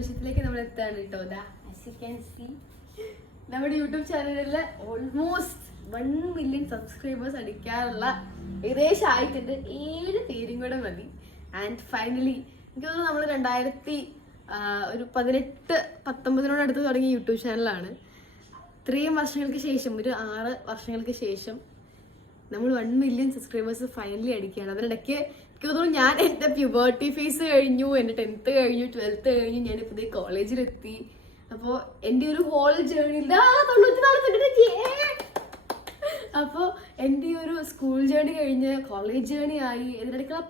നിമിഷത്തിലേക്ക് നമ്മൾ എത്താണ് കേട്ടോ. As you can see നമ്മുടെ യൂട്യൂബ് ചാനലിൽ ഓൾമോസ്റ്റ് 1 മില്യൺ സബ്സ്ക്രൈബേഴ്സ് അടിക്കാനുള്ള ഏകദേശം ആയിട്ടുണ്ട്. 7 പേരും കൂടെ മതി. ആൻഡ് ഫൈനലി എനിക്ക് തോന്നുന്നു നമ്മൾ 2018-19 അടുത്ത് തുടങ്ങിയ യൂട്യൂബ് ചാനലാണ്. ഇത്രയും വർഷങ്ങൾക്ക് ശേഷം, ഒരു 6 വർഷങ്ങൾക്ക് ശേഷം നമ്മൾ 1 മില്യൺ സബ്സ്ക്രൈബേഴ്സ് ഫൈനലി അടിക്കുകയാണ്. അതിനിടയ്ക്ക് എനിക്ക് തോന്നുന്നു ഞാൻ എൻ്റെ പ്യൂബർട്ടി ഫേസ് കഴിഞ്ഞു, എൻ്റെ 10th കഴിഞ്ഞു, 12th കഴിഞ്ഞു, ഞാൻ പുതിയ കോളേജിലെത്തി. അപ്പോൾ എൻ്റെ ഒരു ഹോൾ ജേർണി അപ്പോൾ എൻ്റെ ഈ ഒരു സ്കൂൾ ജേർണി കഴിഞ്ഞ് കോളേജ് ജേർണി ആയി. ഇതിനിടയ്ക്കുള്ള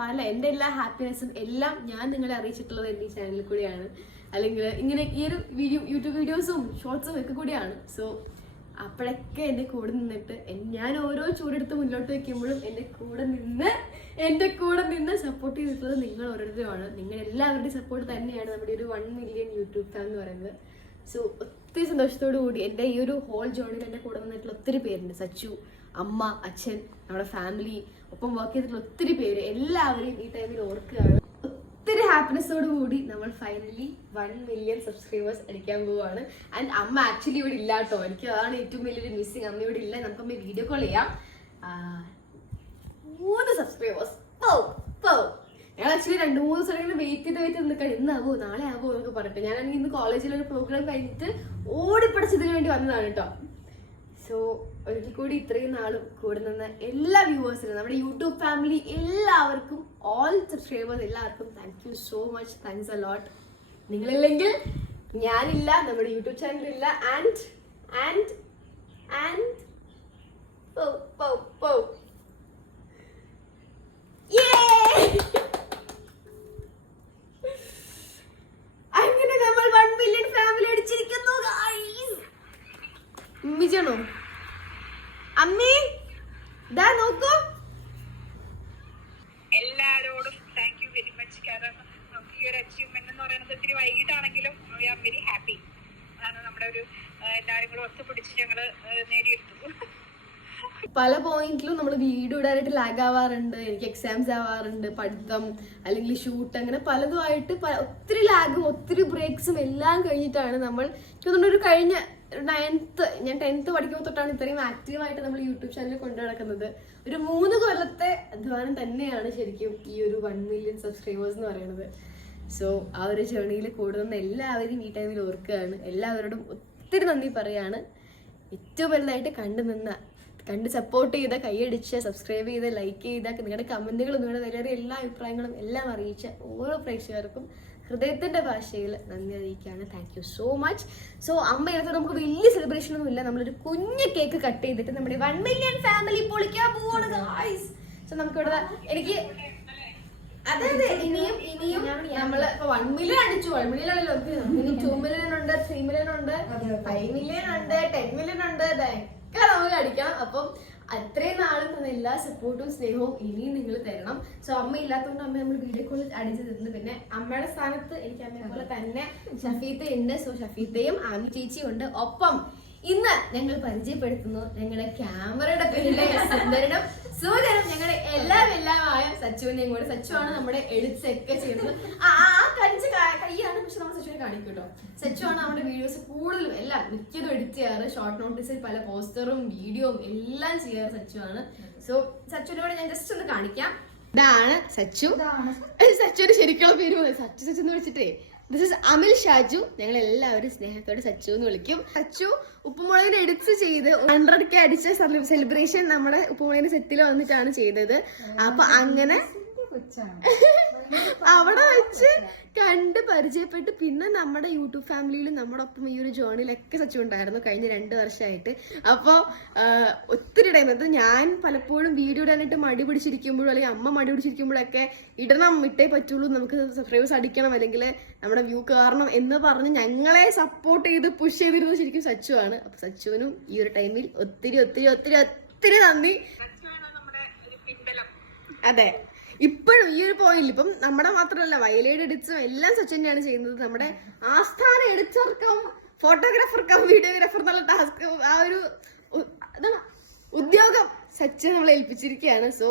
പല എൻ്റെ എല്ലാ ഹാപ്പിനെസ്സും എല്ലാം ഞാൻ നിങ്ങളെ അറിയിച്ചിട്ടുള്ളത് എൻ്റെ ഈ ചാനലിൽ കൂടിയാണ്. അല്ലെങ്കിൽ ഇങ്ങനെ ഈ ഒരു യൂട്യൂബ് വീഡിയോസും ഷോർട്സും ഒക്കെ കൂടിയാണ്. സോ അപ്പോഴൊക്കെ എൻ്റെ കൂടെ നിന്നിട്ട് ഞാൻ ഓരോ ചൂടെടുത്ത് മുന്നോട്ട് വയ്ക്കുമ്പോഴും എൻ്റെ കൂടെ നിന്ന് സപ്പോർട്ട് ചെയ്തിട്ടുള്ളത് നിങ്ങൾ ഓരോരുത്തരുമാണ്. നിങ്ങൾ എല്ലാവരുടെയും സപ്പോർട്ട് തന്നെയാണ് നമ്മുടെ ഒരു 1 മില്യൺ യൂട്യൂബ് ഫാൻ എന്ന് പറയുന്നത്. സോ ഒത്തിരി സന്തോഷത്തോടു കൂടി എൻ്റെ ഈ ഒരു ഹോൾ ജേർണിയിൽ എൻ്റെ കൂടെ നിന്നിട്ടുള്ള ഒത്തിരി പേരുണ്ട്. സച്ചു, അമ്മ, അച്ഛൻ, നമ്മുടെ ഫാമിലി, ഒപ്പം വർക്ക് ചെയ്തിട്ടുള്ള ഒത്തിരി പേര്, എല്ലാവരെയും ഈ ടൈമിൽ ഓർക്കുകയാണ്. ഒത്തിരി ഹാപ്പിനെസ്സോട് കൂടി നമ്മൾ ഫൈനലി 1 മില്യൺ സബ്സ്ക്രൈബേഴ്സ് അടിക്കാൻ പോവുകയാണ്. ആൻഡ് അമ്മ ആക്ച്വലി ഇവിടെ ഇല്ല കേട്ടോ. എനിക്ക് അതാണ് ഏറ്റവും വലിയൊരു മിസ്സിങ്. അമ്മ ഇവിടെ ഇല്ല. നമുക്ക് അമ്മ വീഡിയോ കോൾ ചെയ്യാം. 3 സബ്സ്ക്രൈബേഴ്സ് ഞങ്ങൾ ആക്ച്വലി 2-3 ദിവസം ഇങ്ങനെ വെയിറ്റ് ചെയ്ത് നിൽക്കാൻ, ഇന്നാവോ നാളെ ആവോ എന്നൊക്കെ പറഞ്ഞിട്ട്. ഞാനാണെങ്കിൽ ഇന്ന് കോളേജിൽ ഒരു പ്രോഗ്രാം കഴിഞ്ഞിട്ട് ഓടിപ്പടച്ചതിന് വേണ്ടി വന്നതാണ് കേട്ടോ. സോ ഒരിക്കൽ കൂടി ഇത്രയും നാളും കൂടെ നിന്ന് എല്ലാ വ്യൂവേഴ്സിനും, നമ്മുടെ യൂട്യൂബ് ഫാമിലി എല്ലാവർക്കും, ഓൾ സബ്സ്ക്രൈബേഴ്സ് എല്ലാവർക്കും thank you so much. Thanks a lot. നിങ്ങളില്ലെങ്കിൽ ഞാനില്ല, നമ്മുടെ യൂട്യൂബ് ചാനലില്ല. ആൻഡ് അങ്ങനെ നമ്മൾ 1 മില്യൺ ഫാമിലി അടിച്ചിരിക്കുന്നു ഗൈസ്. ഉമ്മിച്ചണോ അമ്മേ? ദാ നോക്കൂ. എല്ലാരോടും താങ്ക് യു വെരി മച്ച്. കാരണം നമുക്ക് ഈ ഒരു അച്ചീവ്മെന്റ് എന്ന് പറയുന്നത് ഇത്തിരി വൈകിട്ടാണെങ്കിലും വി ആർ വെരി ഹാപ്പി. അതാണ് നമ്മുടെ ഒരു എല്ലാവരും കൂടെ ഒത്തുപിടിച്ച് ഞങ്ങള് നേടിയെടുത്തു. പല പോയിന്റിലും നമ്മൾ വീഡിയോ ഇടാനായിട്ട് ലാഗ് ആവാറുണ്ട്. എനിക്ക് എക്സാംസ് ആവാറുണ്ട്, പഠിത്തം അല്ലെങ്കിൽ ഷൂട്ട്, അങ്ങനെ പലതുമായിട്ട് ഒത്തിരി ലാഗും ഒത്തിരി ബ്രേക്സും എല്ലാം കഴിഞ്ഞിട്ടാണ് നമ്മൾ ഒരു കഴിഞ്ഞ 9th, ഞാൻ 10th പഠിക്കുമ്പോൾ തൊട്ടാണ് ഇത്രയും ആക്റ്റീവായിട്ട് നമ്മൾ യൂട്യൂബ് ചാനൽ കൊണ്ടു നടക്കുന്നത്. ഒരു 3 കൊല്ലത്തെ അധ്വാനം തന്നെയാണ് ശരിക്കും ഈ ഒരു 1 മില്യൺ സബ്സ്ക്രൈബേഴ്സ് എന്ന് പറയുന്നത്. സോ ആ ഒരു ജേർണിയിൽ കൂടുന്ന എല്ലാവരും ഈ ടൈമിൽ ഓർക്കുകയാണ്. എല്ലാവരോടും ഒത്തിരി നന്ദി പറയാണ്. ഏറ്റവും വലുതായിട്ട് കണ്ട് സപ്പോർട്ട് ചെയ്ത, കൈയടിച്ച്, സബ്സ്ക്രൈബ് ചെയ്ത്, ലൈക്ക് ചെയ്ത, നിങ്ങളുടെ കമന്റുകളും നിങ്ങളുടെ വലിയ എല്ലാ അഭിപ്രായങ്ങളും എല്ലാം അറിയിച്ച ഓരോ പ്രേക്ഷകർക്കും ഹൃദയത്തിന്റെ ഭാഷയിൽ നന്ദി അറിയിക്കുകയാണ്. Thank you so much. So അമ്മ ഇടത്തോടെ നമുക്ക് വലിയ സെലിബ്രേഷൻ ഒന്നും ഇല്ല. നമ്മളൊരു കുഞ്ഞു കേക്ക് കട്ട് ചെയ്തിട്ട് നമ്മുടെ 1 മില്യൺ ഫാമിലി പൊളിക്കാൻ പോവാണ് ഗൈസ്. സോ നമുക്കിവിടെ എനിക്ക് അതെ ഇനിയും നമ്മള് ഇപ്പൊ 1 മില്യൺ അടിച്ചു. 1 മില്യൺ ആണല്ലോ. ഇനി 2 മില്യൺ ഉണ്ട്, 3 മില്യൺ ഉണ്ട്, 5 മില്യൺ ഉണ്ട്, 10 മില്യൺ ഉണ്ട്. ഇതൊക്കെ നമുക്ക് അടിക്കണം. അപ്പം അത്രയും നാളും തന്ന എല്ലാ സപ്പോർട്ടും സ്നേഹവും ഇനിയും നിങ്ങൾ തരണം. സോ അമ്മ ഇല്ലാത്തതുകൊണ്ട് അമ്മ നമ്മൾ വീഡിയോ കോൾ അടിച്ചു തരുന്നു. പിന്നെ അമ്മയുടെ സ്ഥാനത്ത് എനിക്ക് അമ്മയെ പോലെ തന്നെ ഷഫീത്ത ഉണ്ട്. സോ ഷഫീത്തയും ആമി ചേച്ചിയും ഉണ്ട്. ഒപ്പം ഇന്ന് ഞങ്ങൾ പരിചയപ്പെടുത്തുന്നു ഞങ്ങളുടെ ക്യാമറയുടെ പേരിലെ സുന്ദരനും സൂര്യനും ഞങ്ങളുടെ എല്ലാമായ സച്ചുവിനെയും കൂടെ. സച്ചുവാണ് നമ്മുടെ എഡിറ്റ്സ് ഒക്കെ ചെയ്യുന്നത്. കടിച്ച കൈയാണ്, പക്ഷെ നമ്മൾ സച്ചുവിനെ കാണിക്കും കേട്ടോ. സച്ചുവാണ് നമ്മുടെ വീഡിയോസ് കൂടുതലും എല്ലാം മിക്കതും എഡിറ്റ് ചെയ്യാറ്. ഷോർട്ട് നോട്ടീസിൽ പല പോസ്റ്ററും വീഡിയോയും എല്ലാം ചെയ്യാറ് സച്ചുവാണ്. സോ സച്ചുവിനോട് ഞാൻ ജസ്റ്റ് ഒന്ന് കാണിക്കാം. ഇതാണ് സച്ചു. സച്ചുവിന്റെ ശരിക്കുള്ള പേര് സച്ചു എന്ന് വിളിച്ചിട്ടേ ദിസ് ഇസ് അമിൽ ഷാജു. ഞങ്ങൾ എല്ലാവരും സ്നേഹത്തോടെ സച്ചു എന്ന് വിളിക്കും. സച്ചു ഉപ്പുമുളകിന് എഡിറ്റ്സ് ചെയ്ത് 100K അടിച്ച സെലിബ്രേഷൻ നമ്മുടെ ഉപ്പുമുളകിന്റെ സെറ്റിൽ വന്നിട്ടാണ് ചെയ്തത്. അപ്പൊ അങ്ങനെ അവിടെ വെച്ച് കണ്ട് പരിചയപ്പെട്ട് പിന്നെ നമ്മുടെ യൂട്യൂബ് ഫാമിലിയിലും നമ്മുടെ ഒപ്പം ഈ ഒരു ജേർണിയിലൊക്കെ സച്ചു ഉണ്ടായിരുന്നു കഴിഞ്ഞ 2 വർഷമായിട്ട്. അപ്പോൾ ഒത്തിരി ടൈം അത് ഞാൻ പലപ്പോഴും വീഡിയോ ഇടാനായിട്ട് മടി പിടിച്ചിരിക്കുമ്പോഴും അല്ലെങ്കിൽ അമ്മ മടി പിടിച്ചിരിക്കുമ്പോഴൊക്കെ ഇട്ടേ പറ്റുള്ളൂ, നമുക്ക് സബ്സ്ക്രൈബേഴ്സ് അടിക്കണം അല്ലെങ്കിൽ നമ്മുടെ വ്യൂ കയറണം എന്ന് പറഞ്ഞ് ഞങ്ങളെ സപ്പോർട്ട് ചെയ്ത് പുഷ് ചെയ്തിരുന്നത് ശരിക്കും സച്ചുവാണ്. അപ്പൊ സച്ചുവിനും ഈ ഒരു ടൈമിൽ ഒത്തിരി ഒത്തിരി ഒത്തിരി ഒത്തിരി നന്ദി. അതെ, ഇപ്പോഴും ഈ ഒരു പോയിന്റിൽ ഇപ്പം നമ്മുടെ മാത്രമല്ല വയലേഡ് എഡിറ്റ്സും എല്ലാം സച്ചു തന്നെയാണ് ചെയ്യുന്നത്. നമ്മുടെ ആസ്ഥാന എഡിറ്റർക്കും ഫോട്ടോഗ്രാഫർക്കും വീഡിയോഗ്രാഫർ എന്നുള്ള ടാസ്ക്, ആ ഒരു ഉദ്യോഗം സച്ചു നമ്മളെ ഏൽപ്പിച്ചിരിക്കുകയാണ്. സോ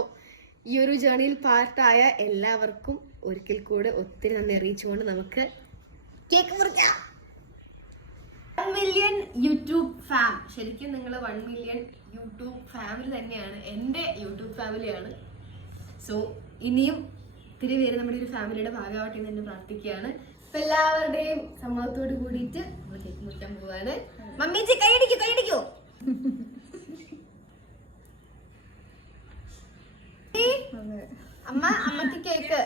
ഈ ഒരു ജേർണിയിൽ പാർട്ടായ എല്ലാവർക്കും ഒരിക്കൽ കൂടെ ഒത്തിരി നന്ദി അറിയിച്ചുകൊണ്ട് നമുക്ക് കേക്ക് മുറിക്കാം. 1 million YouTube farm. ശരിക്കും നിങ്ങൾ 1 മില്യൺ യൂട്യൂബ് ഫാമിലി തന്നെയാണ്, എൻ്റെ യൂട്യൂബ് ഫാമിലിയാണ്. സോ ഇനിയും ഒത്തിരി പേര് നമ്മുടെ ഒരു ഫാമിലിയുടെ ഭാഗമായിട്ട് എന്ന് തന്നെ പ്രാർത്ഥിക്കുകയാണ്. അപ്പൊ എല്ലാവരുടെയും സമ്മതത്തോട് കൂടിയിട്ട് നമ്മൾ കേക്ക് മുറിക്കാൻ പോവാണ്. മമ്മീജി കൈയടിക്കോ കൈയടിക്കോ. അമ്മ അമ്മക്ക് കേക്ക്